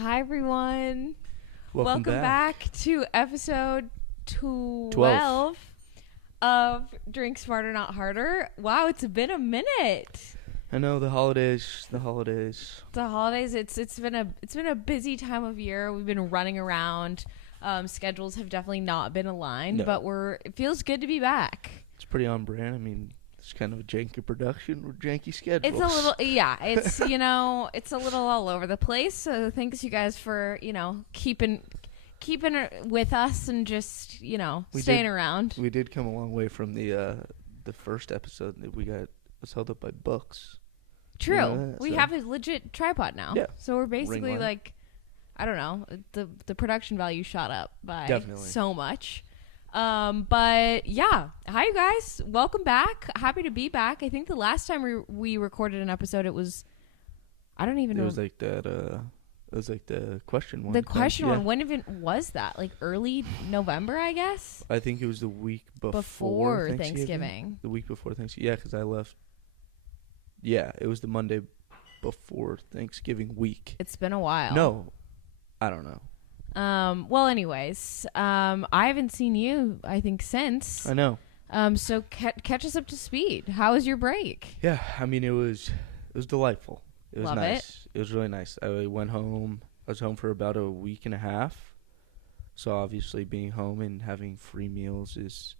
Hi, everyone. Welcome back to episode 12 of Drink Smarter, Not Harder. Wow, it's been a minute. I know the holidays. The holidays. It's been a busy time of year. We've been running around. Schedules have definitely not been aligned, but it feels good to be back. It's pretty on brand. I mean, it's kind of a janky production with janky schedules. It's a little, it's, it's a little all over the place. So thanks you guys for, keeping it with us and just, staying around. We did come a long way from the first episode that was held up by books. True. We have a legit tripod now. Yeah. So we're basically like, I don't know, the production value shot up by so much. But yeah, hi you guys, welcome back. Happy to be back. I think the last time we recorded an episode, it was, I don't even know. It was like that. It was like the question one. The question one. When even was that? Like early November, I guess. I think it was the week before Thanksgiving. The week before Thanksgiving. Yeah, because I left. Yeah, it was the Monday before Thanksgiving week. It's been a while. No, I don't know. Well, anyways, I haven't seen you, I think, since. I know. So catch us up to speed. How was your break? Yeah, I mean, it was delightful. It was Love nice. It was really nice. I went home. I was home for about a week and a half. So obviously being home and having free meals is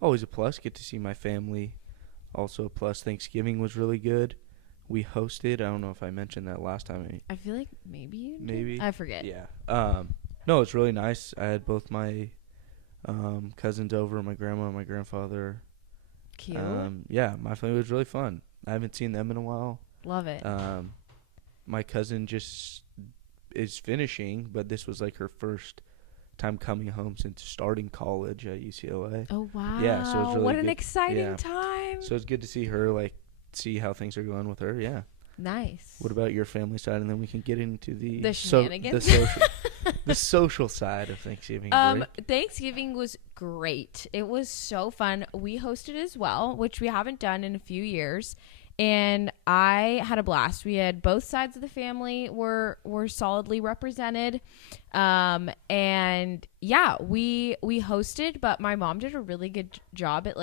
always a plus. Get to see my family. Also a plus. Thanksgiving was really good. We hosted. I don't know if I mentioned that last time. I feel like maybe you did. Maybe. I forget. Yeah. No, it's really nice. I had both my cousins over, my grandma and my grandfather. Cute. Yeah, my family was really fun. I haven't seen them in a while. Love it. My cousin just is finishing, but this was like her first time coming home since starting college at UCLA. Oh, wow. Yeah, so it's really what good. an exciting time. So it's good to see her, see how things are going with her. Yeah. Nice. What about your family side? And then we can get into the shenanigans. the social side of Thanksgiving break. Thanksgiving was great. It was so fun. We hosted as well, which we haven't done in a few years. And I had a blast. We had both sides of the family were solidly represented. And yeah, we hosted, but my mom did a really good job at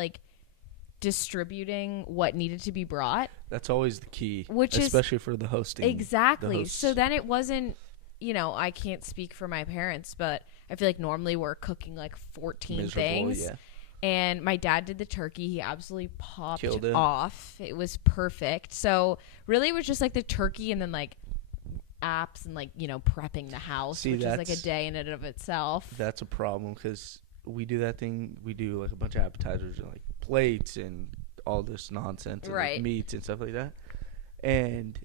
distributing what needed to be brought. That's always the key, especially especially for the hosting. Exactly. So then it wasn't, I can't speak for my parents, but I feel like normally we're cooking 14 things. Yeah. And my dad did the turkey. He absolutely popped Killed it off. It was perfect. So really it was just the turkey and then apps and prepping the house, which is a day in and of itself. That's a problem because we do that thing. We do a bunch of appetizers and plates and all this nonsense and meats and stuff like that. And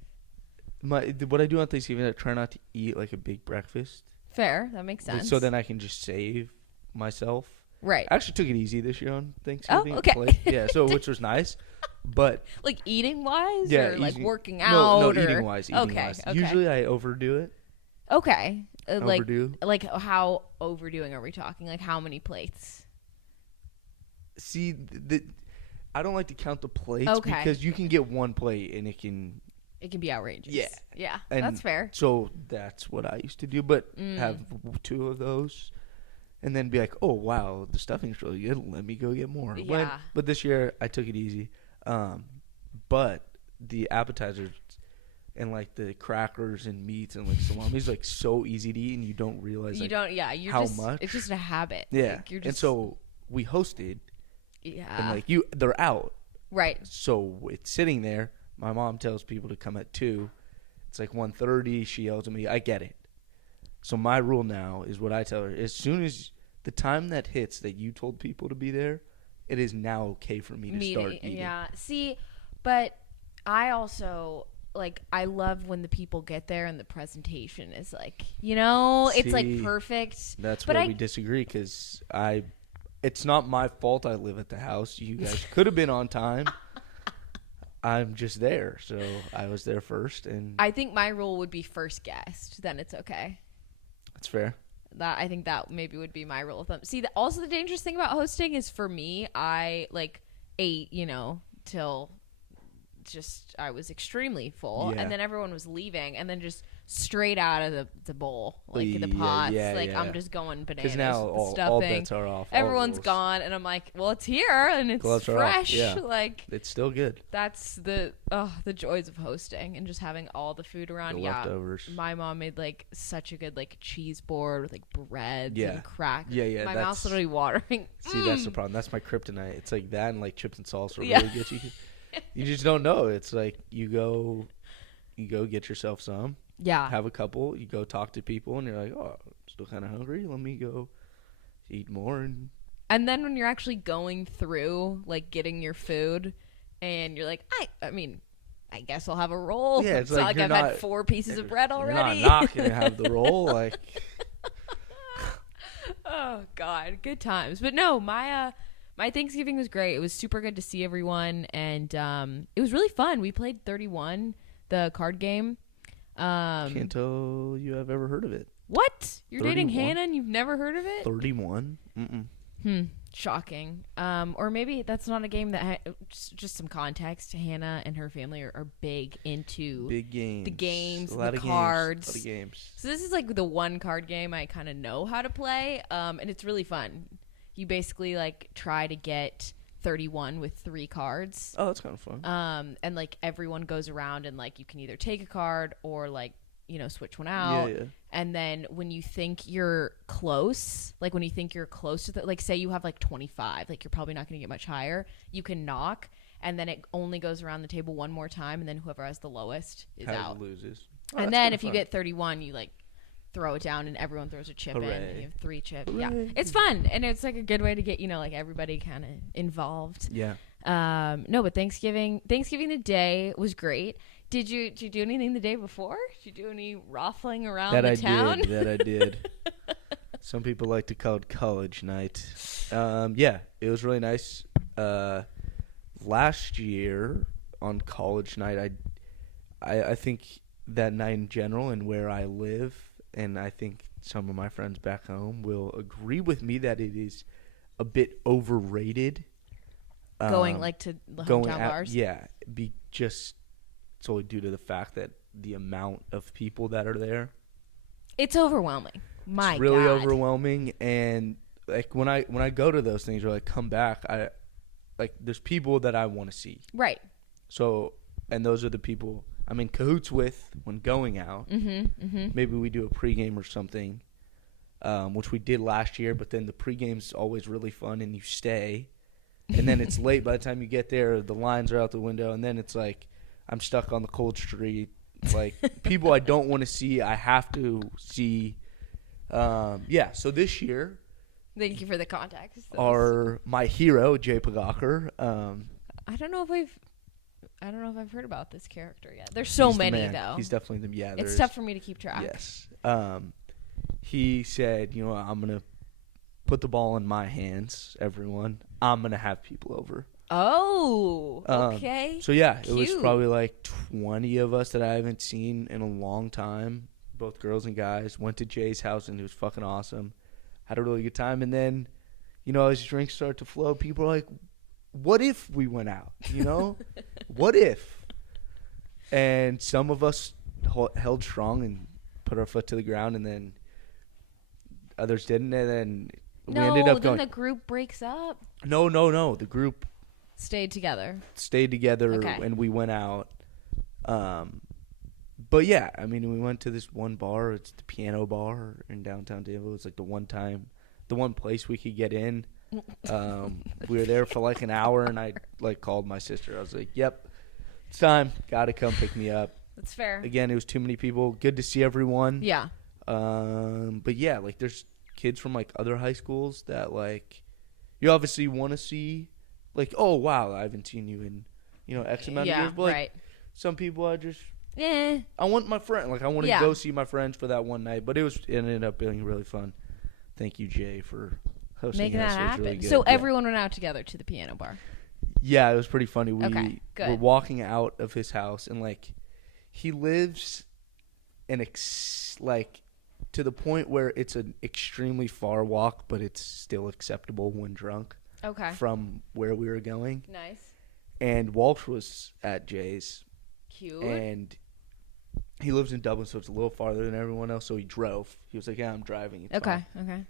what I do on Thanksgiving, I try not to eat a big breakfast. Fair, that makes sense. So then I can just save myself. Right. I actually took it easy this year on Thanksgiving. Oh, okay. Yeah, so which was nice. But eating wise, yeah, or working out, no, or eating wise. Okay. Usually I overdo it. Okay. Overdo. How overdoing are we talking? How many plates? See, I don't like to count the plates because you can get one plate and it can be outrageous. Yeah. Yeah. And that's fair. So that's what I used to do, but have two of those. And then be like, oh, wow, the stuffing's really good. Let me go get more. Yeah. But this year, I took it easy. But the appetizers and, the crackers and meats and, salami's, so easy to eat, and you don't realize, much. It's just a habit. Yeah. And so we hosted. Yeah. And, they're out. Right. So it's sitting there. My mom tells people to come at 2. It's 1:30. She yells at me. I get it. So my rule now is what I tell her. As soon as the time that hits that you told people to be there, it is now okay for me to start eating. Yeah. See, but I also, I love when the people get there and the presentation is it's perfect. That's where we disagree because it's not my fault I live at the house. You guys could have been on time. I'm just there. So I was there first. And I think my rule would be first guest. Then it's okay. That's fair. I think that maybe would be my rule of thumb. See, also the dangerous thing about hosting is for me, I ate, till I was extremely full. And then everyone was leaving, and then just straight out of the bowl, like the pots. I'm just going bananas. Because now all bets are off. Everyone's gone, and I'm like, well, it's here, and it's gloves fresh. Yeah. Like, it's still good. That's the joys of hosting and just having all the food around. The leftovers. My mom made like such a good like cheese board with like breads and crackers. Yeah. My mouth's literally watering. See, that's the problem. That's my kryptonite. It's like that and like chips and salsa really get you. You just don't know. It's like you go get yourself some. Yeah. Have a couple. You go talk to people, and you're like, oh, I'm still kind of hungry. Let me go eat more. And then when you're actually going through, like, getting your food, and you're like, I mean, I guess I'll have a roll. Yeah, it's not like I've had 4 pieces of bread already. You're not going to have the roll. Like, oh, God. Good times. But no, my Thanksgiving was great. It was super good to see everyone, and it was really fun. We played 31, the card game. Can't tell you I've ever heard of it. What? You're 31? Dating Hannah and you've never heard of it? 31? Shocking. Or maybe that's not a game that just some context. Hannah and her family are big into big games. The games, a lot the of cards. Games. A lot of games. So this is like the one card game I kind of know how to play. And it's really fun. You basically like try to get 31 with 3 cards. Oh, that's kind of fun. And like everyone goes around and like you can either take a card or like, you know, switch one out. Yeah. And then when you think you're close, like when you think you're close to the, like say you have like 25, like you're probably not going to get much higher, you can knock, and then it only goes around the table one more time, and then whoever has the lowest is out. Loses. Oh, and then if you get 31, you like throw it down and everyone throws a chip in, and you have 3 chips. Hooray. Yeah, it's fun, and it's like a good way to get, you know, like everybody kind of involved. Yeah. No, but Thanksgiving the day was great. Did you do anything the day before? Did you do any raffling around the town? That I did. Some people like to call it college night. Yeah, it was really nice. Last year on college night, I think that night in general and where I live, and I think some of my friends back home will agree with me that it is a bit overrated. Going like to the hometown bars? Yeah, just solely due to the fact that the amount of people that are there. It's overwhelming. It's really overwhelming, and like when I go to those things or like come back, I like there's people that I want to see. Right. So, and those are the people I'm in cahoots with when going out. Maybe we do a pregame or something, which we did last year, but then the pregame's always really fun and you stay. And then it's late by the time you get there, the lines are out the window, and then it's like I'm stuck on the cold street. Like people I don't want to see, I have to see. Yeah, so this year. Thank you for the context. My hero, Jay Pagakar. I don't know if I've heard about this character yet. There's so many, though. He's definitely the yeah. It's tough for me to keep track. Yes. He said, you know, I'm gonna put the ball in my hands, everyone. I'm gonna have people over. Oh, okay. So yeah, Cute. It was probably like 20 of us that I haven't seen in a long time. Both girls and guys went to Jay's house, and it was fucking awesome. Had a really good time, and then, you know, as drinks start to flow, people are like, "What if we went out? You know, what if?" And some of us held strong and put our foot to the ground, and then others didn't, and then we ended up going. Then the group breaks up. No. The group stayed together, okay. And we went out. But yeah, I mean, we went to this one bar. It's the Piano Bar in downtown Danville. It's like the one place we could get in. We were there for like an hour, and I like called my sister. I was like, "Yep, it's time. Got to come pick me up." That's fair. Again, it was too many people. Good to see everyone. Yeah. But yeah, like there's kids from like other high schools that like you obviously want to see. Like, oh wow, I haven't seen you in, you know, X amount of years. But like, some people I just. I want my friend. Like, I want to go see my friends for that one night. But it ended up being really fun. Thank you, Jay, for hosting making us. that happen. Really so everyone went out together to the Piano Bar. Yeah, it was pretty funny. We were walking out of his house, and like, he lives in like to the point where it's an extremely far walk, but it's still acceptable when drunk. Okay. From where we were going. Nice. And Walsh was at Jay's. Cute. And he lives in Dublin, so it's a little farther than everyone else. So he drove. He was like, "Yeah, I'm driving." It's okay. fine. Okay.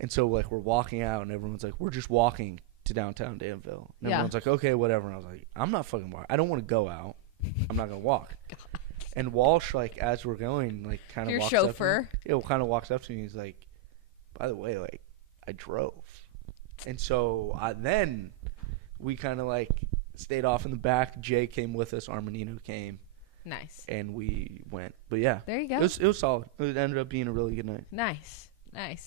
And so like we're walking out, and everyone's like, "We're just walking to downtown Danville." And everyone's like, "Okay, whatever." And I was like, "I'm not fucking walking. I don't want to go out. I'm not gonna walk." And Walsh, like as we're going, like kind of your walks chauffeur. up to me. Kind of walks up to me. He's like, "By the way, like I drove." And so then we kind of like stayed off in the back. Jay came with us. Armanino came. Nice. And we went. But yeah. There you go. It was solid. It ended up being a really good night. Nice.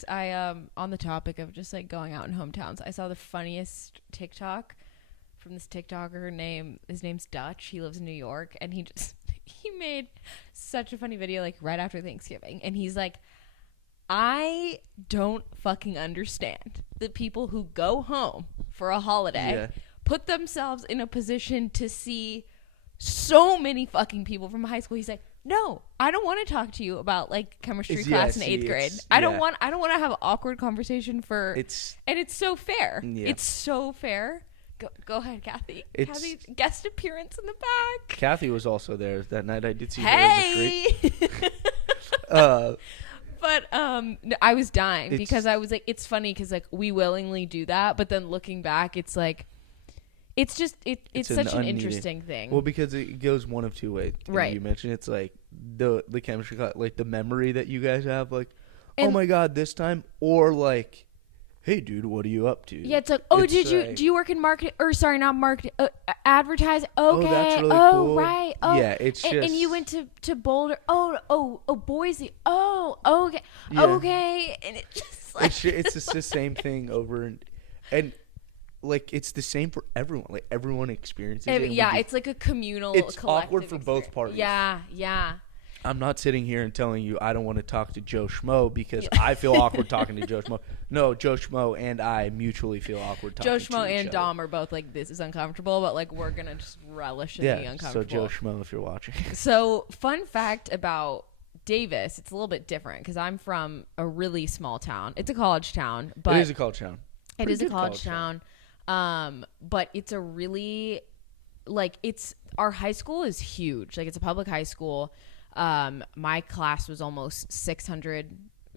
I on the topic of just like going out in hometowns, I saw the funniest TikTok from this TikToker his name's Dutch. He lives in New York, and he made such a funny video like right after Thanksgiving, and he's like, I don't fucking understand the people who go home for a holiday, put themselves in a position to see so many fucking people from high school. He's like, no, I don't want to talk to you about like chemistry class in 8th grade. I don't want to have an awkward conversation and it's so fair. Yeah. It's so fair. Go ahead, Kathy. Kathy, guest appearance in the back. Kathy was also there that night. I did see her in the street. But I was dying because I was like, it's funny because like we willingly do that, but then looking back, it's like, it's just it's such an interesting thing. Well, because it goes one of two ways. Right. You mentioned it's like the chemistry class, like the memory that you guys have, like, oh my god, this time, or like, hey dude, what are you up to? Yeah, it's like, oh, do you work in marketing? Or sorry, not marketing, advertising. Okay. Oh, that's really cool. Right. Oh, yeah, it's just. And you went to Boulder. Oh, Boise. Oh, okay, yeah. Okay. And it's just like it's just the same thing over and like it's the same for everyone. Like everyone experiences it. Yeah, it's like a communal. It's awkward for both parties. Yeah. I'm not sitting here and telling you I don't want to talk to Joe Schmo because I feel awkward talking to Joe Schmo. No, Joe Schmo and I mutually feel awkward talking to each other. Joe Schmo and Dom are both like, this is uncomfortable, but like we're going to just relish in the uncomfortable. So Joe Schmo, if you're watching. So fun fact about Davis, it's a little bit different because I'm from a really small town. It's a college town. But it is a college town. It is a college town. But it's a really, like, our high school is huge. Like, it's a public high school. My class was almost 600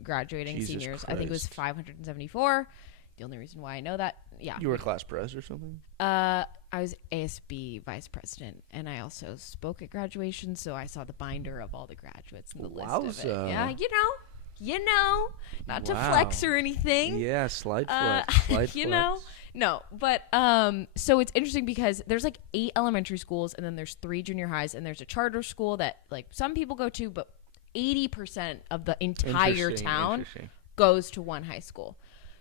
graduating seniors. Christ. I think it was 574. The only reason why I know that, You were class pres or something? I was ASB vice president, and I also spoke at graduation, so I saw the binder of all the graduates and the list of it. Yeah, you know, not to flex or anything. Yeah, slight flex. No, but so it's interesting because there's like 8 elementary schools, and then there's 3 junior highs, and there's a charter school that like some people go to, but 80% of the entire town goes to one high school.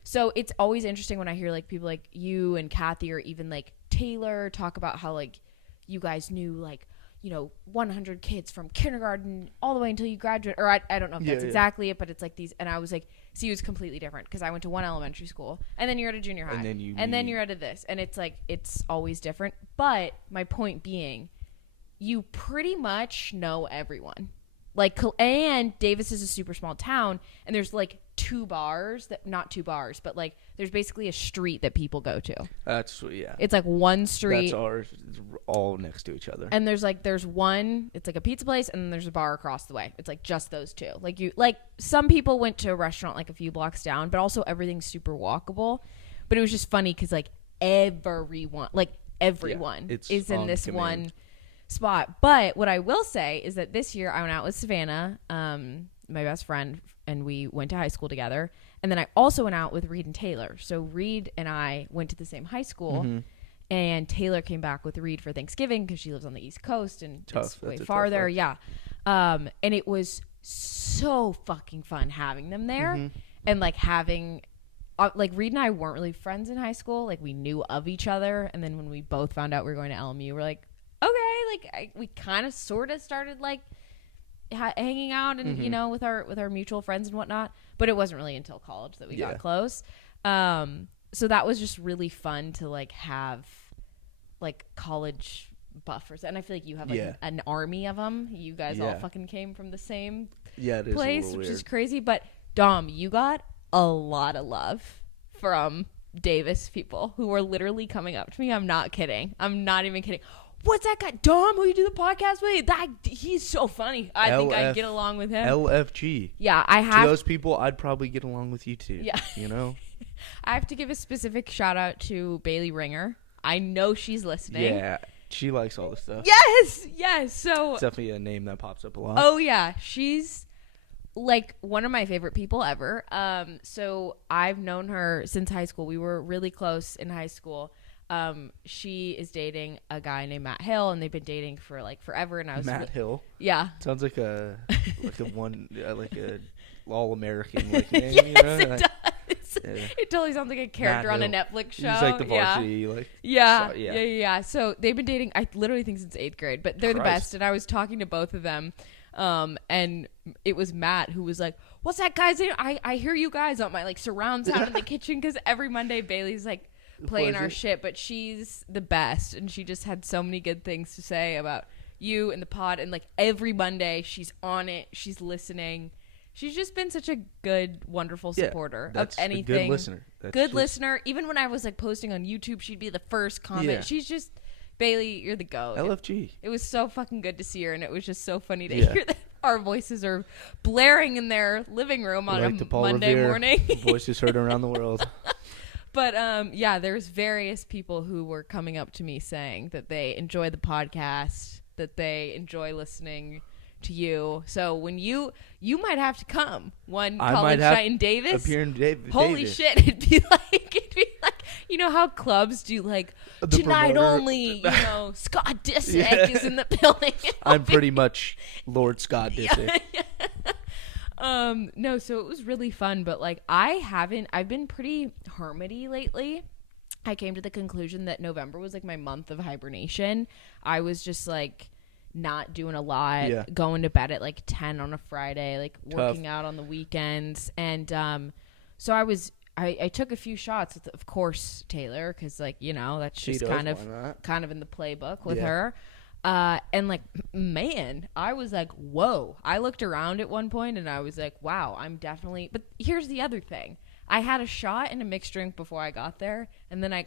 So it's always interesting when I hear like people like you and Kathy or even like Taylor talk about how like you guys knew like, 100 kids from kindergarten all the way until you graduate, or I don't know if that's exactly it, but it's like these, and I was like, see, it was completely different because I went to one elementary school, and then you're at a junior high, and then you're at a this, and it's like, it's always different. But my point being, you pretty much know everyone. Like, and Davis is a super small town, and there's like 2 bars not 2 bars, but like there's basically a street that people go to. It's like one street. That's ours. It's all next to each other. And there's one. It's like a pizza place, and then there's a bar across the way. It's like just those 2. Like some people went to a restaurant like a few blocks down, but also everything's super walkable. But it was just funny because like everyone is in this one spot. But what I will say is that this year I went out with Savannah, my best friend, and we went to high school together. And then I also went out with Reed and Taylor. So Reed and I went to the same high school, and Taylor came back with Reed for Thanksgiving because she lives on the East Coast and it's way farther. Yeah. And it was so fucking fun having them there, and like having like Reed and I weren't really friends in high school. Like we knew of each other, and then when we both found out we were going to LMU, we're like, okay, like we kind of sort of started like hanging out and with our mutual friends and whatnot, but it wasn't really until college that we got close. So that was just really fun to like have like college buffers, and I feel like you have like an army of them. You guys all fucking came from the same place, which is crazy. But Dom, you got a lot of love from Davis people who were literally coming up to me. I'm not kidding. I'm not even kidding. What's that guy, Dom, who you do the podcast with? He's so funny. I think I'd get along with him. LFG. Yeah, I have. To those people, I'd probably get along with you too. Yeah. You know? I have to give a specific shout out to Bailey Ringer. I know she's listening. Yeah, she likes all this stuff. Yes. So it's definitely a name that pops up a lot. Oh, yeah. She's like one of my favorite people ever. So I've known her since high school. We were really close in high school. She is dating a guy named Matt Hill, and they've been dating for like forever. And I was Matt Hill. Yeah, sounds like a all-American like name. Yes, you know? it does. Yeah. It totally sounds like a character on a Netflix show. He's like the varsity, yeah. So they've been dating. I literally think since 8th grade, but they're the best. And I was talking to both of them, and it was Matt who was like, "What's that guy's name? I hear you guys on my like surround sound in the kitchen," because every Monday Bailey's like playing our shit, but she's the best, and she just had so many good things to say about you and the pod, and like every Monday she's on it, she's listening. She's just been such a good, wonderful supporter of anything. Good listener. Even when I was like posting on YouTube, she'd be the first comment. Yeah. She's just, Bailey, you're the GOAT. LFG. It was so fucking good to see her, and it was just so funny to hear that our voices are blaring in their living room on a Monday morning. Voices heard around the world. But there's various people who were coming up to me saying that they enjoy the podcast, that they enjoy listening to you. So when you might have to come one college night in Davis. Appear in Holy Davis. shit! It'd be like you know how clubs do like the tonight promoter. Only. You know, Scott Disick is in the building. I'm pretty much Lord Scott Disick. No, so it was really fun, but like I've been pretty hermity lately. I came to the conclusion that November was like my month of hibernation. I was just like not doing a lot, going to bed at like 10 on a Friday, like working out on the weekends. And so I took a few shots with, of course, Taylor, because like, you know, that's just kind of in the playbook with her. And like, man, I was like, whoa. I looked around at one point and I was like, wow, I'm definitely, but here's the other thing. I had a shot and a mixed drink before I got there. And then I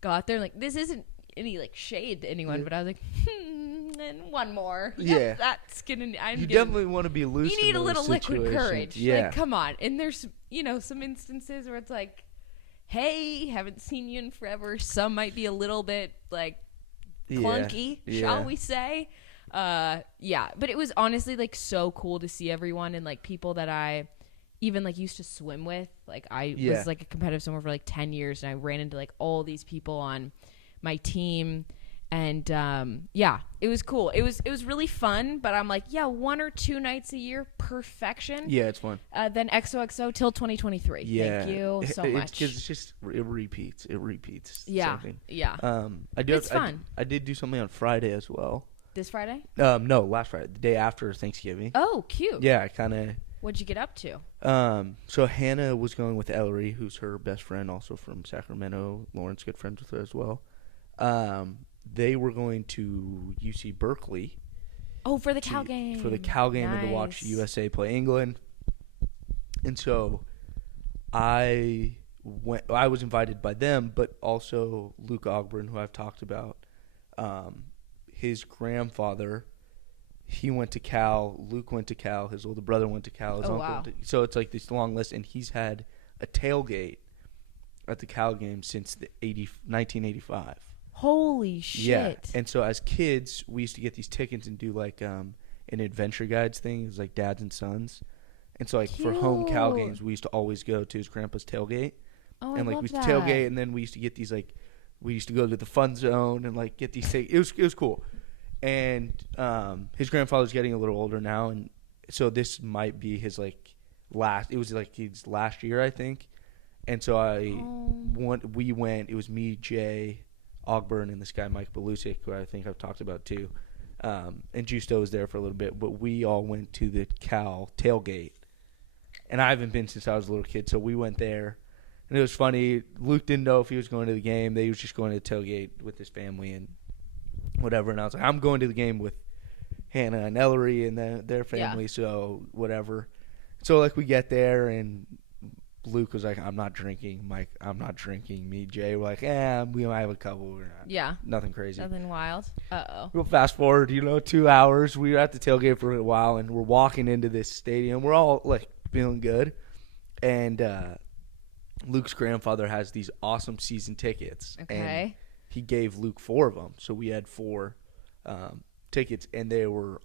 got there, like, this isn't any like shade to anyone, but I was like, and one more. Yeah. That's gonna, you definitely want to be loose. You need a little situations. Liquid Courage. Yeah. Like, come on. And there's, you know, some instances where it's like, hey, haven't seen you in forever. Some might be a little bit like, clunky, shall we say. But it was honestly like so cool to see everyone and like people that I even like used to swim with. Like I was like a competitive swimmer for like 10 years, and I ran into like all these people on my team, and it was cool. It was really fun, but I'm like, 1 or 2 nights a year, perfection. Yeah, it's fun. Then XOXO till 2023. Yeah, thank you so much. It's just it repeats. Yeah, something. Yeah. It's fun. I did do something on Friday as well. This Friday? No, last Friday, the day after Thanksgiving. Oh, cute. Yeah, I kind of. What'd you get up to? So Hannah was going with Ellery, who's her best friend, also from Sacramento. Lauren's good friends with her as well. They were going to UC Berkeley. Oh, for the Cal game. For the Cal game, nice. And to watch USA play England. And so I was invited by them, but also Luke Ogburn, who I've talked about. His grandfather, he went to Cal. Luke went to Cal. His older brother went to Cal. His uncle went to, so it's like this long list, and he's had a tailgate at the Cal game since 1985. Holy shit. Yeah. And so as kids, we used to get these tickets and do like an adventure guides thing. It was like dads and sons. And so like for home Cal games, we used to always go to his grandpa's tailgate. Oh, and like I love we used that. to tailgate, and then we used to get these like we used to go to the fun zone and like get these things. It was cool. And his grandfather's getting a little older now, and so this might be his like last. It was like his last year, I think. And so we went. It was me, Jay Ogburn, and this guy Mike Belusic, who I think I've talked about too. And Justo was there for a little bit, but we all went to the Cal tailgate. And I haven't been since I was a little kid, so we went there. And it was funny. Luke didn't know if he was going to the game. He was just going to the tailgate with his family and whatever. And I was like, I'm going to the game with Hannah and Ellery and their family, so whatever. So, like, we get there, and Luke was like, I'm not drinking. Mike, I'm not drinking. Me, Jay, we're like, we might have a couple. We're not. Yeah. Nothing crazy. Nothing wild. Uh-oh. We'll fast forward, 2 hours. We were at the tailgate for a while, and we're walking into this stadium. We're all, like, feeling good. And Luke's grandfather has these awesome season tickets. Okay. And he gave Luke 4 of them. So we had 4 tickets, and they were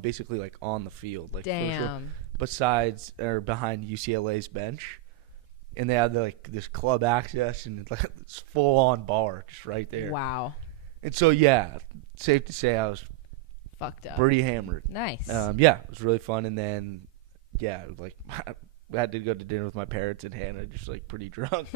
basically, like, on the field. Like, damn. Besides, or behind UCLA's bench. And they had like this club access and like this full on bar just right there. Wow. And so yeah, safe to say I was fucked up. Pretty hammered. Nice. Yeah, it was really fun. And then like I had to go to dinner with my parents and Hannah, just like pretty drunk.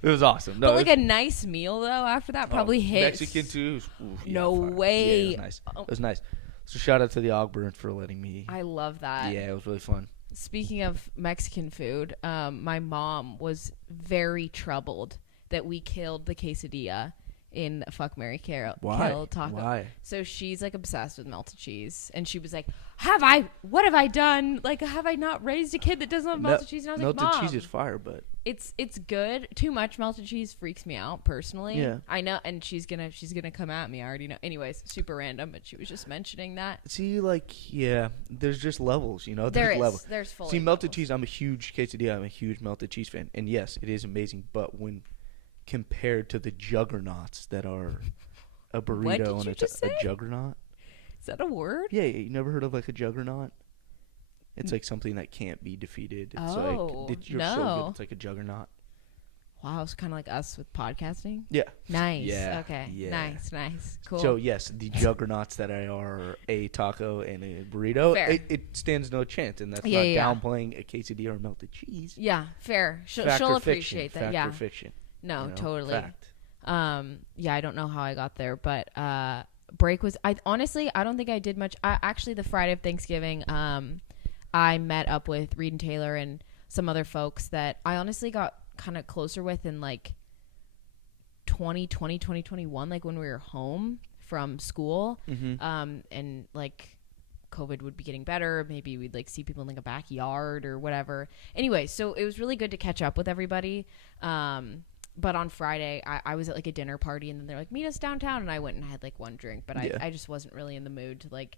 It was awesome. No, but like a nice meal though after that probably hits. Mexican too. No way. Yeah, it was nice. It was nice. So shout out to the Ogburn for letting me. I love that. Yeah, it was really fun. Speaking of Mexican food, my mom was very troubled that we killed the quesadilla in Fuck, Marry, Kill Taco. Why? So she's like obsessed with melted cheese, and she was like, what have I done? Like, have I not raised a kid that doesn't love melted cheese? And I was melted like, Mom, cheese is fire, but it's good. Too much melted cheese freaks me out personally. Yeah, I know, and she's gonna come at me. I already know. Anyways, super random, but she was just mentioning that. See, there's just levels, There's levels. There's full. See, melted cheese. I'm a huge quesadilla. I'm a huge melted cheese fan, and yes, it is amazing. But when compared to the juggernauts that are a burrito and a juggernaut, is that a word? Yeah, you never heard of like a juggernaut? It's like something that can't be defeated. It's you're so good. It's like a juggernaut. Wow, it's kind of like us with podcasting. Yeah. Nice. Yeah. Okay. Yeah. Nice. Cool. So yes, the juggernauts that are a taco and a burrito, it stands no chance, and that's not downplaying a quesadilla or melted cheese. Yeah, fair. She'll appreciate that. Fact or fiction. No, totally. Fact. I don't know how I got there, but break was. I don't think I did much. Actually, the Friday of Thanksgiving, I met up with Reed and Taylor and some other folks that I honestly got kind of closer with in like 2020, 2021, like when we were home from school. Mm-hmm. And like COVID would be getting better. Maybe we'd like see people in like a backyard or whatever. Anyway, so it was really good to catch up with everybody. But on Friday, I was at like a dinner party, and then they're like, meet us downtown. And I went and had like one drink, but I just wasn't really in the mood to like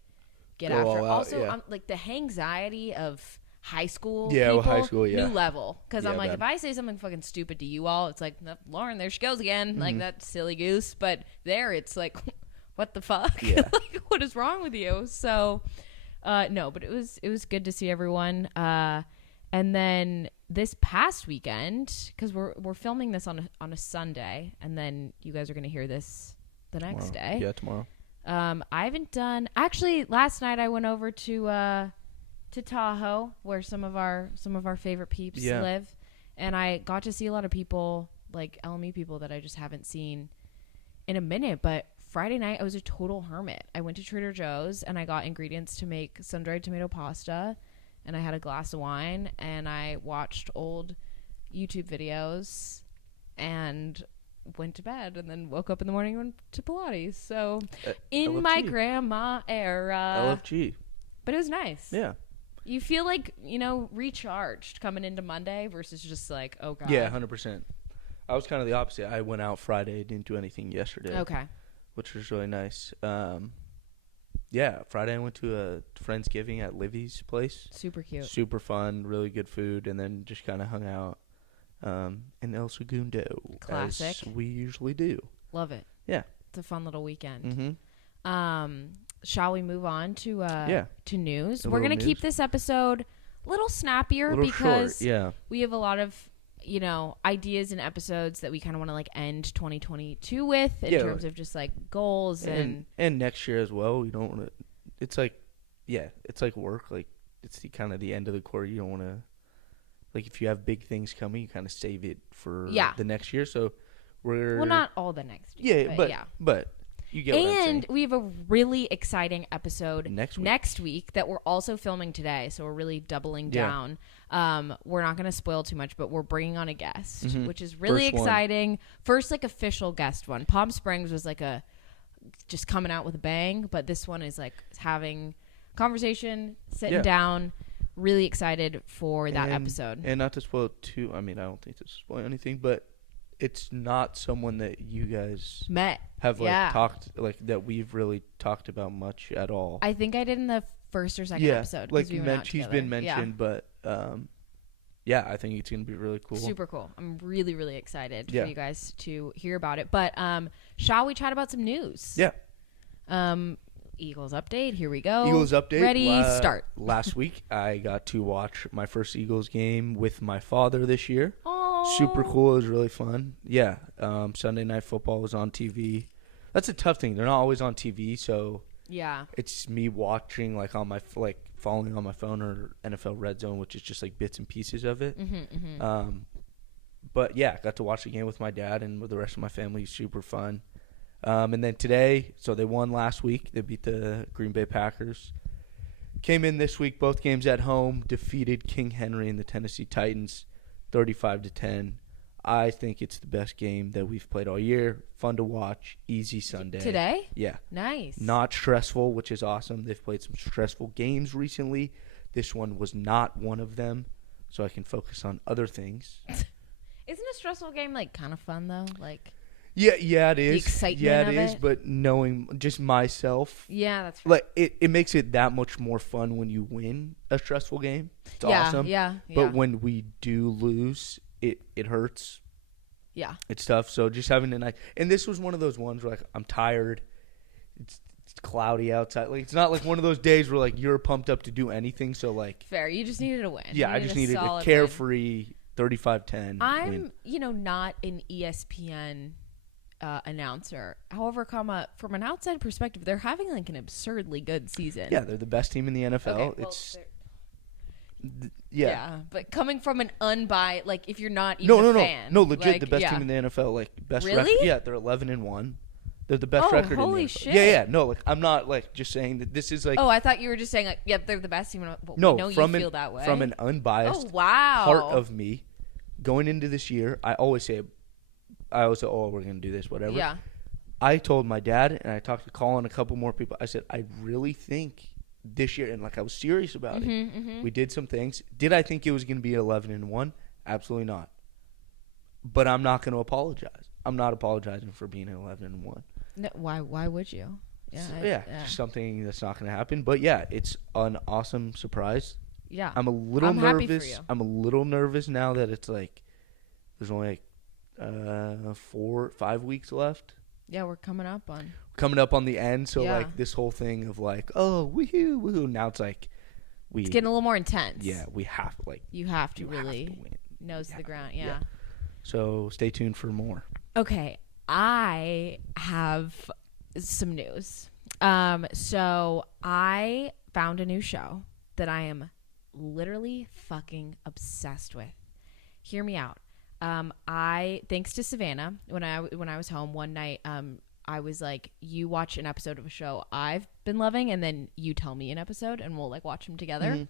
get after. Also, like the anxiety of high school people, new level. Because I'm like, if I say something fucking stupid to you all, it's like, Lauren, there she goes again. Mm-hmm. Like that silly goose. But there, it's like, what the fuck? Yeah. Like, what is wrong with you? So, no, but it was good to see everyone. And then this past weekend, because we're filming this on a Sunday, and then you guys are going to hear this the next day. Yeah, tomorrow. I haven't done. Actually, last night I went over to Tahoe, where some of our favorite peeps live, and I got to see a lot of people, like LME people that I just haven't seen in a minute. But Friday night I was a total hermit. I went to Trader Joe's and I got ingredients to make sun-dried tomato pasta. And I had a glass of wine, and I watched old YouTube videos and went to bed, and then woke up in the morning and went to Pilates. So in LFG. My grandma era. LFG. But it was nice. Yeah. You feel like, recharged coming into Monday versus just like, oh, God. Yeah, 100%. I was kind of the opposite. I went out Friday, didn't do anything yesterday. Okay. Which was really nice. Yeah, Friday I went to a Friendsgiving at Livy's place. Super cute. Super fun, really good food, and then just kind of hung out in El Segundo. Classic. As we usually do. Love it. Yeah. It's a fun little weekend. Mm-hmm. Shall we move on to news? We're going to keep this episode a little snappier because we have a lot of ideas and episodes that we kind of want to like end 2022 with in terms of just like goals and next year as well. We don't want to. It's like, it's like work. Like it's the end of the quarter. You don't want to. Like if you have big things coming, you kind of save it for the next year. So we're not all the next year. But you get what I'm saying. And we have a really exciting episode next week that we're also filming today. So we're really doubling down. We're not going to spoil too much, but we're bringing on a guest, which is really exciting. First, like official guest one. Palm Springs was like just coming out with a bang, but this one is like having conversation, sitting down, really excited for that episode. And not to spoil too, I mean, I don't think to spoil anything, but it's not someone that you guys have talked that we've really talked about much at all. I think I did in the first or second episode. Like he's been mentioned, but I think it's gonna be really cool. Super cool. I'm really, really excited for you guys to hear about it. But shall we chat about some news? Yeah. Eagles update. Here we go. Eagles update. Ready, start. Last week, I got to watch my first Eagles game with my father this year. Oh. Super cool. It was really fun. Yeah. Sunday Night Football was on TV. That's a tough thing. They're not always on TV, so it's me watching on my following on my phone or NFL Red Zone, which is just bits and pieces of it. But yeah, got to watch the game with my dad and with the rest of my family. Super fun. And then today, so they won last week. They beat the Green Bay Packers. Came in this week, both games at home, defeated King Henry and the Tennessee Titans 35-10. I think it's the best game that we've played all year. Fun to watch. Easy Sunday. Today? Yeah. Nice. Not stressful, which is awesome. They've played some stressful games recently. This one was not one of them, so I can focus on other things. Isn't a stressful game kind of fun though? Yeah, it is. The excitement of it. But knowing just myself. Yeah, that's right. It makes it that much more fun when you win a stressful game. It's awesome. Yeah. But when we do lose, it hurts. Yeah. It's tough. So just having a night. And this was one of those ones where I'm tired. It's cloudy outside. It's not one of those days where you're pumped up to do anything. So fair. You just needed a win. Yeah, I just needed a carefree 35-10 I'm win. Not an ESPN announcer. However, from an outside perspective, they're having an absurdly good season. Yeah, they're the best team in the NFL. Okay, yeah, but coming from an unbiased, if you're not even a fan. No, legit, the best team in the NFL. Best really? record. Yeah, they're 11-1. They're the best record. Holy in the shit! Yeah. No, I'm not just saying that this is Oh, I thought you were just saying they're the best team. Well, no, you feel that way. From an unbiased part of me, going into this year, I always say, oh, we're gonna do this, whatever. Yeah. I told my dad, and I talked to Colin and a couple more people. I said, I really think this year, and I was serious about it. Mm-hmm. We did some things. Did I think it was going to be 11-1? Absolutely not. But I'm not going to apologize. I'm not apologizing for being 11-1. No, why would you? Yeah, just something that's not going to happen. But yeah, it's an awesome surprise. Yeah, I'm a little nervous. Happy for you. I'm a little nervous now that it's there's only 4-5 weeks left. Yeah, we're coming up on the end, so this whole thing of oh, woohoo. Now it's it's getting a little more intense. Yeah, we have you have to really nose to the ground. Yeah. So stay tuned for more. Okay, I have some news. So I found a new show that I am literally fucking obsessed with. Hear me out. Thanks to Savannah, when I was home one night, I was you watch an episode of a show I've been loving, and then you tell me an episode, and we'll watch them together. Mm-hmm.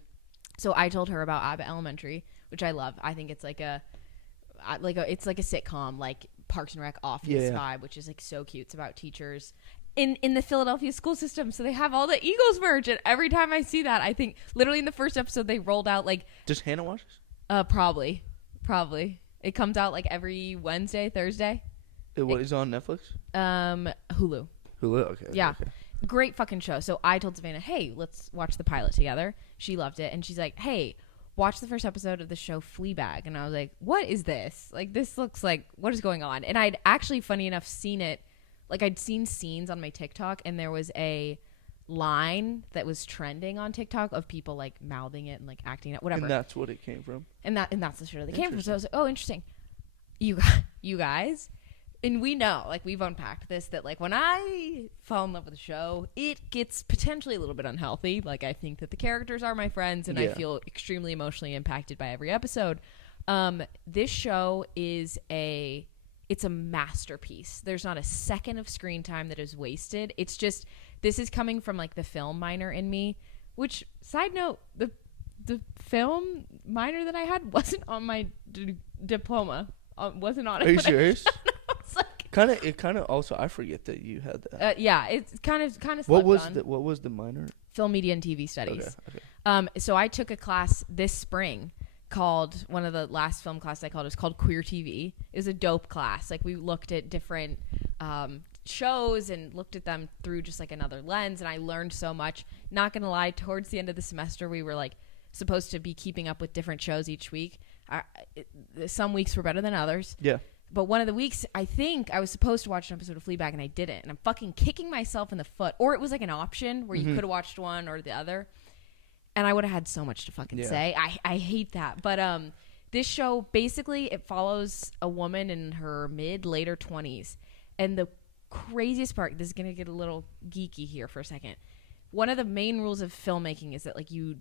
So I told her about Abbott Elementary, which I love. I think it's it's like a sitcom, Parks and Rec office vibe, which is so cute. It's about teachers in the Philadelphia school system. So they have all the Eagles merch, and every time I see that, I think literally in the first episode they rolled out Does Hannah watch this? Probably. It comes out every Wednesday, Thursday. What is on Netflix? Hulu. Okay. Yeah. Okay. Great fucking show. So I told Savannah, hey, let's watch the pilot together. She loved it. And she's like, hey, watch the first episode of the show Fleabag. And I was like, what is this? This looks what is going on? And I'd actually, funny enough, seen it. I'd seen scenes on my TikTok, and there was a line that was trending on TikTok of people mouthing it and acting it, whatever. And that's what it came from. And that's the show that it came from. So I was like, oh, interesting. You guys, and we know, we've unpacked this, that when I fall in love with a show, it gets potentially a little bit unhealthy. I think that the characters are my friends, and I feel extremely emotionally impacted by every episode. This show is it's a masterpiece. There's not a second of screen time that is wasted. It's just, this is coming from the film minor in me, which, side note, the film minor that I had wasn't on my diploma. Wasn't on it. Are you serious? It kind of also, I forget that you had that. Yeah, it's kind of what was the minor? Film, media, and TV studies. So I took a class this spring called, one of the last film classes I called, it was called Queer TV. It was a dope class. Like, we looked at different shows and looked at them through just like another lens, and I learned so much. Not gonna lie, towards the end of the semester, we were like supposed to be keeping up with different shows each week. Some weeks were better than others. Yeah. But one of the weeks, I think I was supposed to watch an episode of Fleabag, and I didn't. And I'm fucking kicking myself in the foot. Or it was like an option where you could have watched one or the other. And I would have had so much to fucking say. I hate that. But this show, basically, it follows a woman in her later 20s. And the craziest part, this is going to get a little geeky here for a second. One of the main rules of filmmaking is that, like, you're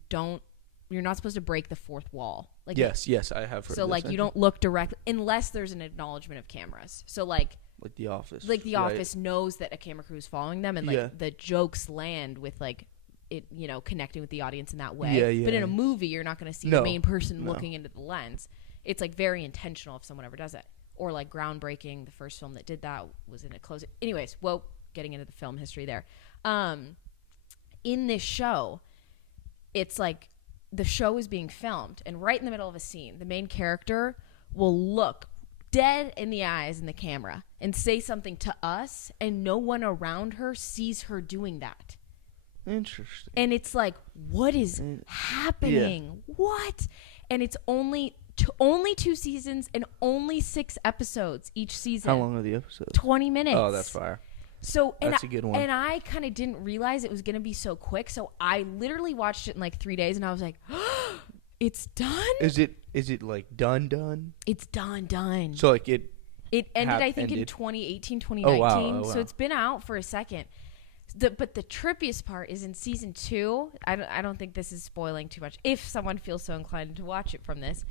not supposed to break the fourth wall. Like, yes, I have heard. So, like, you don't look directly unless there's an acknowledgement of cameras. So, like The Office. Like, The Office knows that a camera crew is following them, and like the jokes land with like it, connecting with the audience in that way. But in a movie, you're not going to see the main person looking into the lens. It's like very intentional if someone ever does it. Or like groundbreaking. The first film that did that was in a closing. Anyways, getting into the film history there. In this show, it's like, the show is being filmed, and right in the middle of a scene, the main character will look dead in the eyes in the camera and say something to us, and no one around her sees her doing that. Interesting. And it's like, what is happening? Yeah. What? And it's only 2 seasons and only 6 episodes each season. How long are the episodes? 20 minutes. Oh, that's fire. So, that's a good one. And I kind of didn't realize it was going to be so quick. So I literally watched it in like 3 days, and I was like, oh, it's done? Is it like done? It's done. So like it ended, I think, in 2018, 2019. Oh, wow. So it's been out for a second. But the trippiest part is in season 2. I don't think this is spoiling too much. If someone feels so inclined to watch it from this,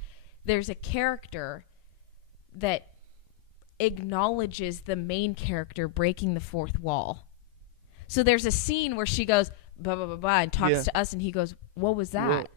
there's a character that acknowledges the main character breaking the fourth wall. So there's a scene where she goes blah blah blah blah and talks to us, and he goes, "What was that?" Whoa.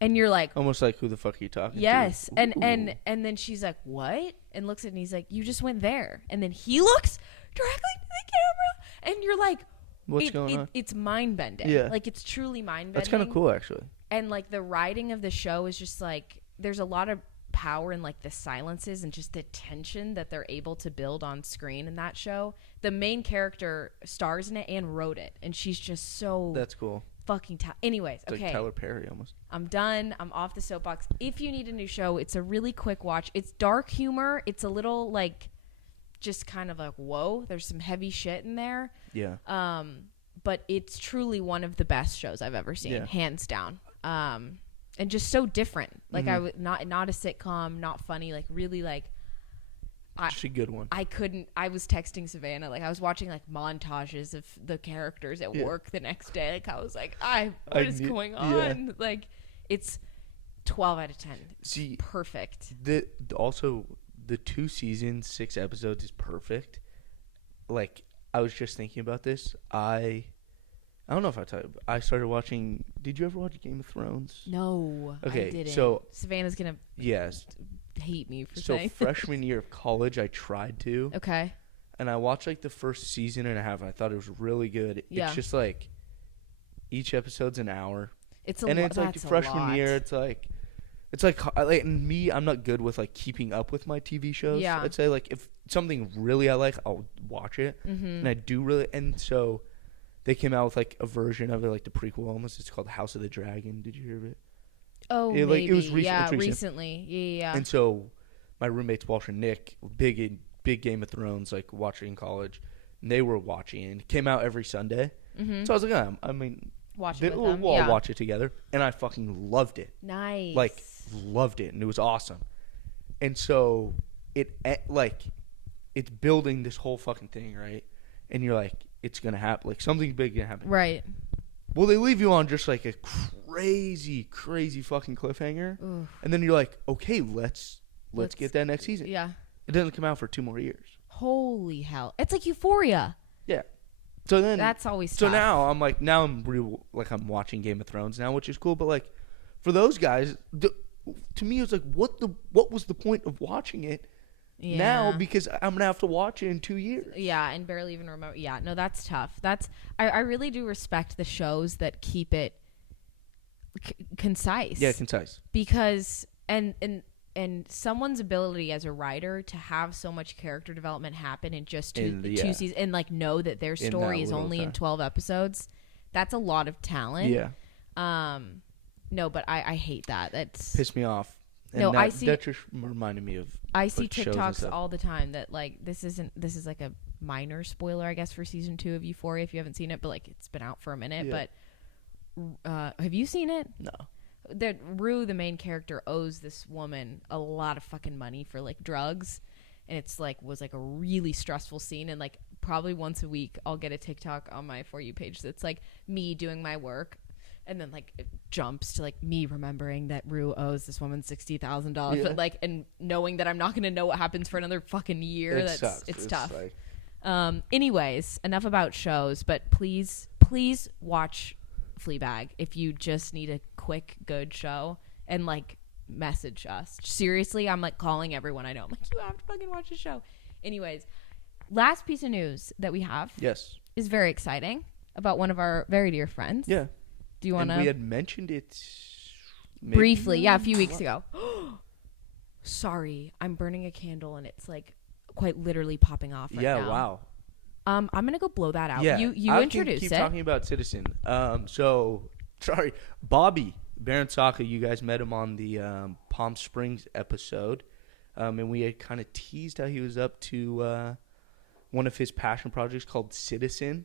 And you're like, almost like, who the fuck are you talking to? Yes. And then she's like, what? And looks at it, and he's like, you just went there. And then he looks directly to the camera, and you're like, what's going on? It's mind bending. Yeah. Like, it's truly mind bending. That's kind of cool, actually. And like the writing of the show is just like, there's a lot of power in like the silences and just the tension that they're able to build on screen in that show. The main character stars in it and wrote it, and she's just so that's cool. Fucking anyways, it's okay. Like Tyler Perry almost. I'm done. I'm off the soapbox. If you need a new show, it's a really quick watch. It's dark humor. It's a little like just kind of like, whoa, there's some heavy shit in there. Yeah. But it's truly one of the best shows I've ever seen, hands down. And just so different. Like not a sitcom, not funny, like really like just a good one. I was texting Savannah, like I was watching like montages of the characters at work the next day. Like I was like, what is going on? Yeah. Like it's 12 out of 10. See, perfect. Also the 2 seasons, 6 episodes is perfect. Like I was just thinking about this. I don't know if I tell you, but I started watching. Did you ever watch Game of Thrones? No. Okay, I didn't. so Savannah's gonna hate me for saying. So freshman year of college, I tried to. Okay. And I watched like the first season and a half. And I thought it was really good. Yeah. It's just like each episode's an hour. It's like freshman year. It's like me. I'm not good with like keeping up with my TV shows. Yeah. I'd say like if something really I like, I'll watch it. Mm-hmm. And I do really. And so they came out with like a version of it, like the prequel almost. It's called House of the Dragon. Did you hear of it? Oh, maybe. It was recently. Yeah. And so my roommates Walsh and Nick, big Game of Thrones, like watching in college, and they were watching it. And it came out every Sunday. Mm-hmm. So I was like, we'll all watch it together. And I fucking loved it. Nice. Like, loved it. And it was awesome. And so it's building this whole fucking thing, right? And you're like, it's going to happen. Like, something big going to happen. Right. Well, they leave you on just like a crazy fucking cliffhanger. Oof. And then you're like, okay, let's get that next season. Yeah. It doesn't come out for 2 more years. Holy hell. It's like Euphoria. Yeah. So then that's always so tough. now I'm I'm watching Game of Thrones now, which is cool, but like for those guys, to me it was like what was the point of watching it now, because I'm gonna have to watch it in 2 years. Yeah, and barely even remember. Yeah, no, that's tough. I really do respect the shows that keep it concise. Yeah, concise. Because and someone's ability as a writer to have so much character development happen in just two seasons, and like know that their story is only in 12 episodes, that's a lot of talent. Yeah. No, but I hate that. That's pissed me off. And no, that just reminded me of. I see TikToks all the time that like this is like a minor spoiler, I guess, for season 2 of Euphoria if you haven't seen it, but like it's been out for a minute. Yeah. But have you seen it? No. That Rue, the main character, owes this woman a lot of fucking money for like drugs, and it's like was like a really stressful scene. And like probably once a week I'll get a TikTok on my For You page that's like me doing my work, and then like it jumps to like me remembering that Rue owes this woman $60,000, but like and knowing that I'm not gonna know what happens for another fucking year. It's tough. Like... anyways, enough about shows, but please watch Fleabag if you just need a quick good show, and like message us. Seriously, I'm like calling everyone I know. I'm like, you have to fucking watch the show. Anyways, last piece of news that we have is very exciting about one of our very dear friends. Yeah. Do you want to? We had mentioned it briefly, a few weeks ago. Sorry, I'm burning a candle and it's like quite literally popping off right now. Yeah, wow. I'm gonna go blow that out. Yeah, you introduce keep it. Talking about Citizen. So sorry, Bobby Barantzaka. You guys met him on the Palm Springs episode, and we had kind of teased how he was up to one of his passion projects called Citizen.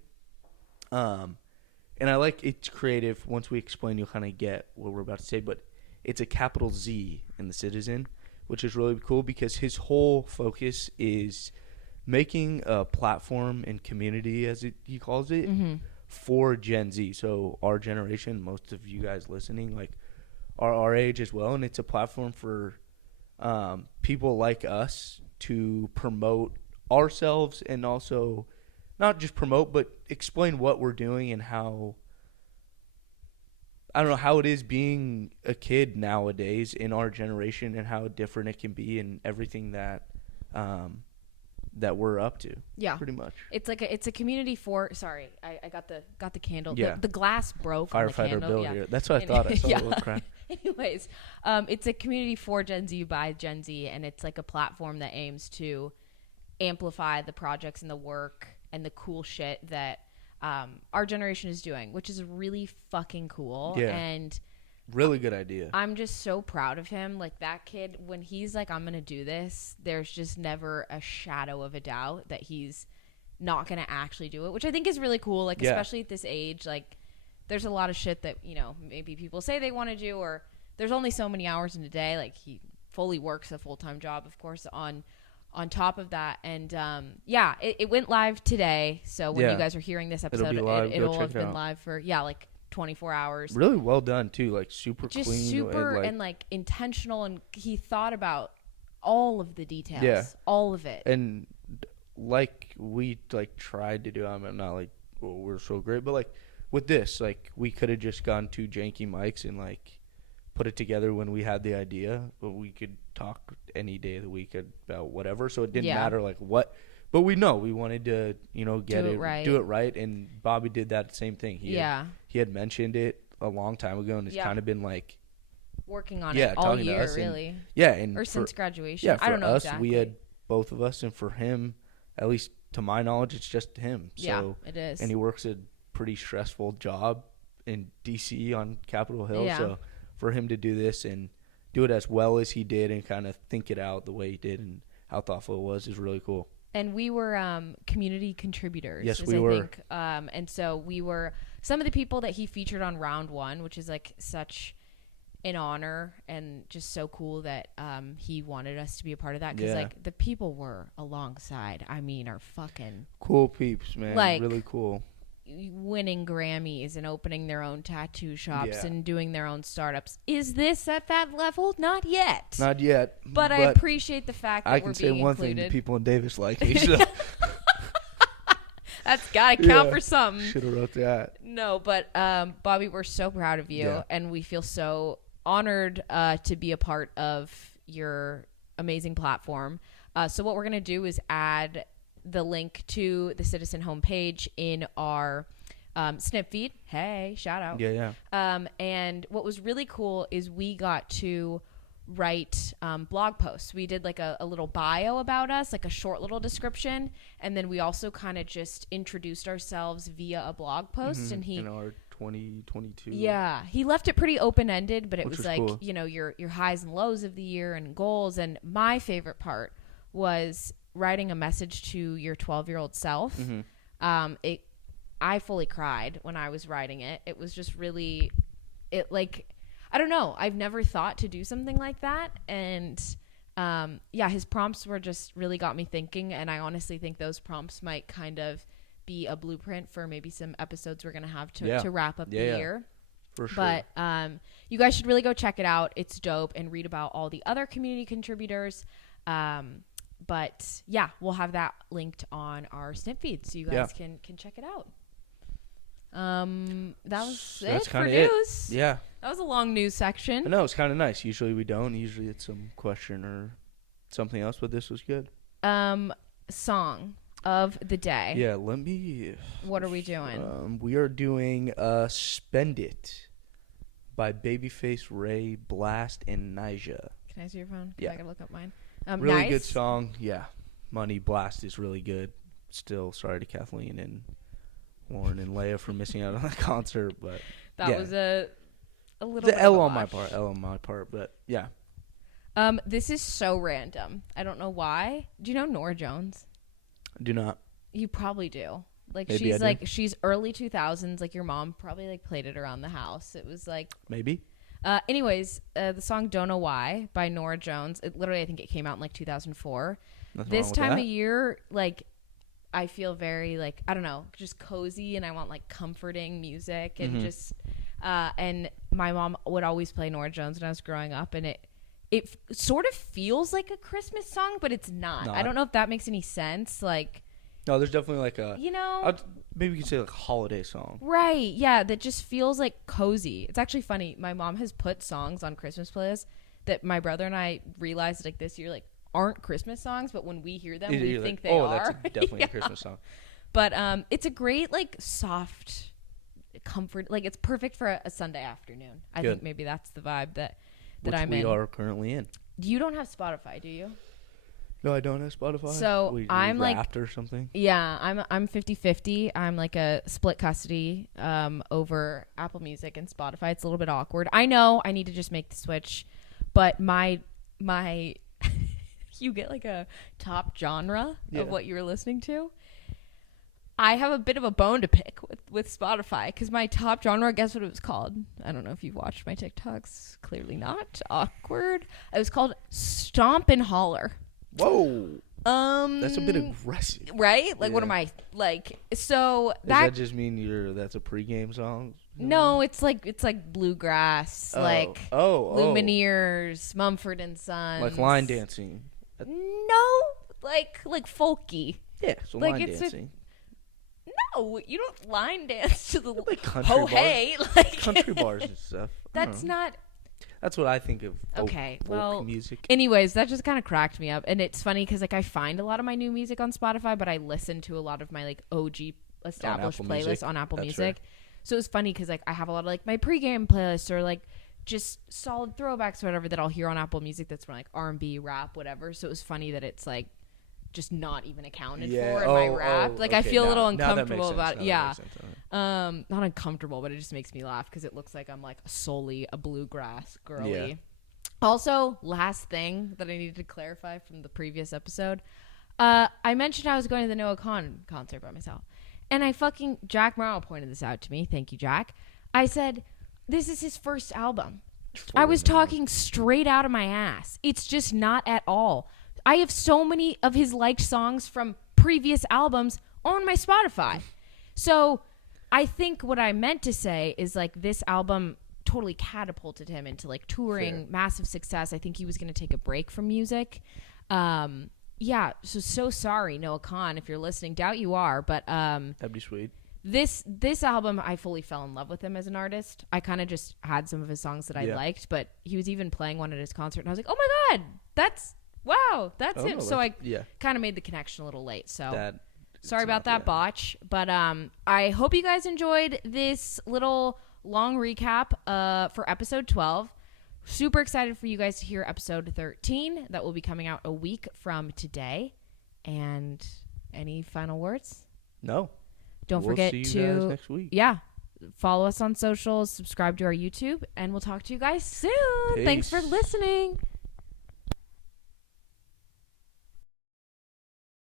And I like it's creative. Once we explain, you'll kind of get what we're about to say. But it's a capital Z in the Citizen, which is really cool because his whole focus is making a platform and community, as he calls it, for Gen Z. So our generation, most of you guys listening, like are our age as well. And it's a platform for people like us to promote ourselves, and also not just promote, but explain what we're doing and how, I don't know, how it is being a kid nowadays in our generation, and how different it can be, and everything that that we're up to. Yeah, pretty much. It's like it's a community for. Sorry, I got the candle. Yeah. The glass broke. Firefighter on the candle. Bill here. That's what I thought. I saw a little crack. Anyways, it's a community for Gen Z by Gen Z, and it's like a platform that aims to amplify the projects and the work and the cool shit that our generation is doing, which is really fucking cool. Yeah. And really good idea. I'm just so proud of him. Like that kid, when he's like, I'm going to do this, there's just never a shadow of a doubt that he's not going to actually do it, which I think is really cool. Like, especially at this age, like there's a lot of shit that, you know, maybe people say they want to do, or there's only so many hours in a day. Like he fully works a full-time job, of course, on top of that. And it went live today. So when you guys are hearing this episode, it'll have been live for like 24 hours. Really well done too, like super just clean, super and like intentional, and he thought about all of the details, all of it. And like we like tried to do, I'm not like we're so great, but like with this, like we could have just gone 2 janky mics and like put it together when we had the idea, but we could talk any day of the week about whatever, so it didn't matter like what. But we wanted to, you know, do it right, and Bobby did that same thing. He had mentioned it a long time ago, and it's kind of been like working on it all year, really. And since graduation. Yeah, for I don't know us, exactly. we had both of us, and for him, at least to my knowledge, it's just him. So, it is. And he works a pretty stressful job in DC on Capitol Hill. Yeah. So for him to do this and do it as well as he did, and kind of think it out the way he did and how thoughtful it was, is really cool. And we were community contributors. Yes, we were. Think. And so we were some of the people that he featured on Round 1, which is like such an honor and just so cool that he wanted us to be a part of that. Because like the people were alongside, I mean, are fucking cool peeps, man. Like, really cool. Winning Grammys and opening their own tattoo shops and doing their own startups. Is this at that level? Not yet. Not yet. But I appreciate the fact that we're being included. I can say one thing: the people in Davis like me. So. That's gotta count for something. Should have wrote that. No, but Bobby, we're so proud of you, and we feel so honored to be a part of your amazing platform. So what we're gonna do is add the link to the Citizen homepage in our Snip Feed. Hey, shout out. Yeah. And what was really cool is we got to write blog posts. We did like a little bio about us, like a short little description, and then we also kind of just introduced ourselves via a blog post. And he in our 2022. Yeah, he left it pretty open-ended, but it was like cool. You know, your highs and lows of the year and goals. And my favorite part was writing a message to your 12-year-old self. I fully cried when I was writing it. It was just really, I don't know. I've never thought to do something like that. And his prompts were just really got me thinking. And I honestly think those prompts might kind of be a blueprint for maybe some episodes we're going to have to wrap up the year. For sure. But you guys should really go check it out. It's dope, and read about all the other community contributors. But yeah, we'll have that linked on our Snip Feed, so you guys can check it out. That's for news. Yeah. That was a long news section. No, it's kind of nice. Usually we don't. Usually it's some question or something else, but this was good. Song of the day. Yeah, let me... What are we doing? We are doing Spend It by Babyface Ray, Blast, and Nyjah. Can I see your phone? Yeah. I gotta look up mine. Really nice. good song. Yeah. Money. Blast is really good. Still sorry to Kathleen and Lauren and Leia for missing out on the concert, but that was a little the bit L of a on watch. my part, but yeah. This is so random. I don't know why. Do you know Norah Jones? I do not. You probably do. Like Maybe she's like she's early 2000s. Like your mom probably like played it around the house. It was like maybe. Anyways, the song "Don't Know Why" by Norah Jones. It literally, I think it came out in like 2004. This time of year, like I feel very like I don't know, just cozy, and I want like comforting music and just. And my mom would always play Norah Jones when I was growing up, and it sort of feels like a Christmas song, but it's not. I don't know if that makes any sense. Like, no, there's definitely like a maybe you could say like a holiday song. Right, yeah, that just feels like cozy. It's actually funny. My mom has put songs on Christmas playlists that my brother and I realized like this year like aren't Christmas songs, but when we hear them, we think they are. Oh, that's definitely a Christmas song. But it's a great like soft comfort. Like it's perfect for a Sunday afternoon. I think maybe that's the vibe that I'm in. We are currently in. You don't have Spotify, do you? No, I don't have Spotify. So I'm like Wrapped or something. Yeah, I'm 50-50. I'm like a split custody over Apple Music and Spotify. It's a little bit awkward. I know I need to just make the switch, but my you get like a top genre of what you're listening to. I have a bit of a bone to pick with Spotify because my top genre, guess what it was called? I don't know if you've watched my TikToks. Clearly not. Awkward. It was called Stomp and Holler. Whoa. That's a bit aggressive. Right? Like, what am I, like, so Does that just mean that's a pregame song? No, it's like bluegrass, Lumineers, Mumford and Sons. Like line dancing. No, like folky. Yeah, so like line dancing. No, you don't line dance to the like country bars. Hey, like country bars and stuff. That's not. That's what I think of. Folk music. Anyways, that just kind of cracked me up, and it's funny because like I find a lot of my new music on Spotify, but I listen to a lot of my like OG established playlists on Apple Music. So it's funny because like I have a lot of like my pregame playlists or like just solid throwbacks or whatever that I'll hear on Apple Music. That's from like R&B, rap, whatever. So it was funny that it's like just not even accounted for in my rap. Like I feel a little uncomfortable about it. Yeah. Not uncomfortable, but it just makes me laugh because it looks like I'm like solely a bluegrass girly. Yeah. Also, last thing that I needed to clarify from the previous episode. I mentioned I was going to the Noah Kahan concert by myself. And Jack Morrow pointed this out to me. Thank you, Jack. I said, this is his first album. I was talking straight out of my ass. It's just not at all. I have so many of his liked songs from previous albums on my Spotify. So I think what I meant to say is like this album totally catapulted him into like touring, massive success. I think he was going to take a break from music. Yeah, so sorry, Noah Kahan, if you're listening. Doubt you are, but that'd be sweet. This album, I fully fell in love with him as an artist. I kind of just had some of his songs that I liked, but he was even playing one at his concert, and I was like, oh my god, that's him. So I kind of made the connection a little late. So Sorry about that botch. But I hope you guys enjoyed this little long recap for episode 12. Super excited for you guys to hear episode 13 that will be coming out a week from today. And any final words? No. Don't forget see you to guys next week. Yeah. Follow us on socials, subscribe to our YouTube, and we'll talk to you guys soon. Peace. Thanks for listening.